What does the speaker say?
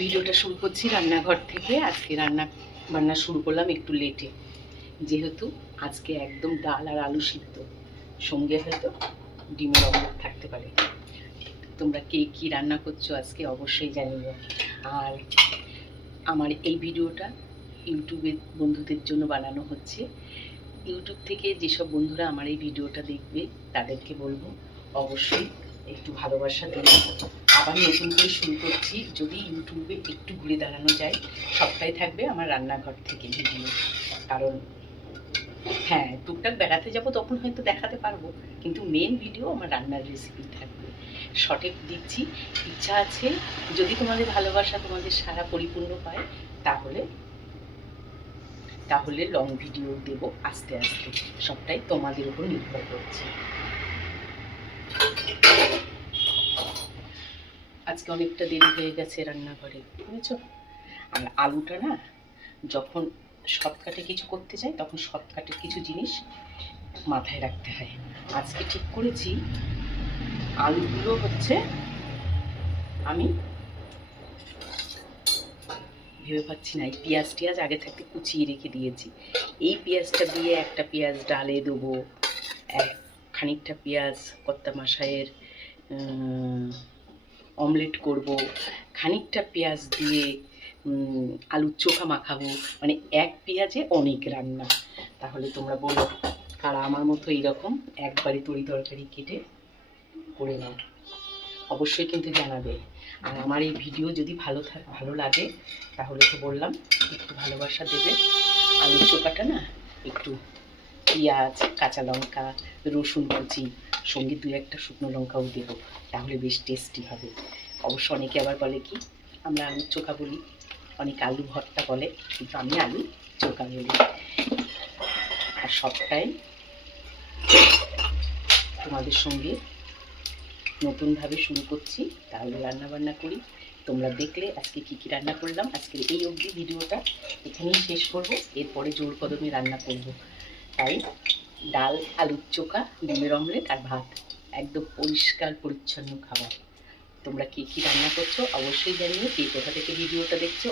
ভিডিওটা শুরু করছি রান্নাঘর থেকে। আজকে রান্না বান্না শুরু করলাম একটু লেটে, যেহেতু আজকে একদম ডাল আর আলু সিদ্ধ, সঙ্গে হয়তো ডিমের অমলেট থাকতে পারে। তোমরা কে কী রান্না করছো আজকে অবশ্যই জানিও। আর আমার এই ভিডিওটা ইউটিউবের বন্ধুদের জন্য বানানো হচ্ছে। ইউটিউব থেকে যেসব বন্ধুরা আমার এই ভিডিওটা দেখবে তাদেরকে বলবো অবশ্যই একটু ভালোবাসা দিন। আবার নতুন করে শুরু করছি, যদি ইউটিউবে একটু ঘুরে দাঁড়ানো যায় সবটাই থাকবে আমার রান্নাঘর থেকে ভিডিও। কারণ হ্যাঁ, টুকটাক বেড়াতে যাব তখন হয়তো দেখাতে পারবো, কিন্তু মেন ভিডিও আমার রান্নার রেসিপি থাকবে। শর্টে দিচ্ছি, ইচ্ছা আছে যদি তোমাদের ভালোবাসা, তোমাদের সারা পরিপূর্ণ পায় তাহলে লং ভিডিও দেব আস্তে আস্তে। সবটাই তোমাদের উপর নির্ভর করছে। আজকে অনেকটা দেরি হয়ে গেছে রান্নাঘরে, বুঝেছো? আর আলুটা না, যখন শর্টকাটে কিছু করতে চাই তখন শর্টকাটের কিছু জিনিস মাথায় রাখতে হয়। আজকে ঠিক করেছি আলুগুলো হচ্ছে আমি ভেবে পাচ্ছি না, এই পেঁয়াজ টিয়াজ আগে থাকতে কুচিয়ে রেখে দিয়েছি। এই পেঁয়াজটা দিয়ে একটা পেঁয়াজ ডালে দেবো, খানিকটা পেঁয়াজ কর্তা মশাইয়ের অমলেট করব, খানিকটা পেঁয়াজ দিয়ে আলুর চোখা মাখাবো। মানে এক পেঁয়াজে অনেক রান্না। তাহলে তোমরা বলো কারা আমার মতো এইরকম একবারে তরি তরকারি কেটে করে নাও, অবশ্যই কিন্তু জানাবে। আর আমার এই ভিডিও যদি ভালো লাগে তাহলে তো বললাম একটু ভালোবাসা দেবে। আলুর চোখাটা না একটু পেঁয়াজ, কাঁচা লঙ্কা, রসুন কুচি, সঙ্গে দু একটা শুকনো লঙ্কাও দেবো, তাহলে বেশ টেস্টি হবে। অবশ্য অনেকে আবার বলে কি আমরা আলুর চোখা বলি, অনেকে আলু ভর্তা বলে, কিন্তু আমি আলু চোখা বলি। আর সবটাই তোমাদের সঙ্গে নতুনভাবে শুরু করছি, তাহলে রান্নাবান্না করি। তোমরা দেখলে আজকে কী কী রান্না করলাম। আজকের এই অবধি ভিডিওটা এখানেই শেষ করব, এরপরে জোর কদমে রান্না করব। তাই ডাল, আলুর চোখা, ডিমের অমলেট আর ভাত, একদম পরিষ্কার পরিচ্ছন্ন খাবার। তোমরা কী কী রান্না করছো অবশ্যই জানিও, কে কোথা থেকে ভিডিওটা দেখছো।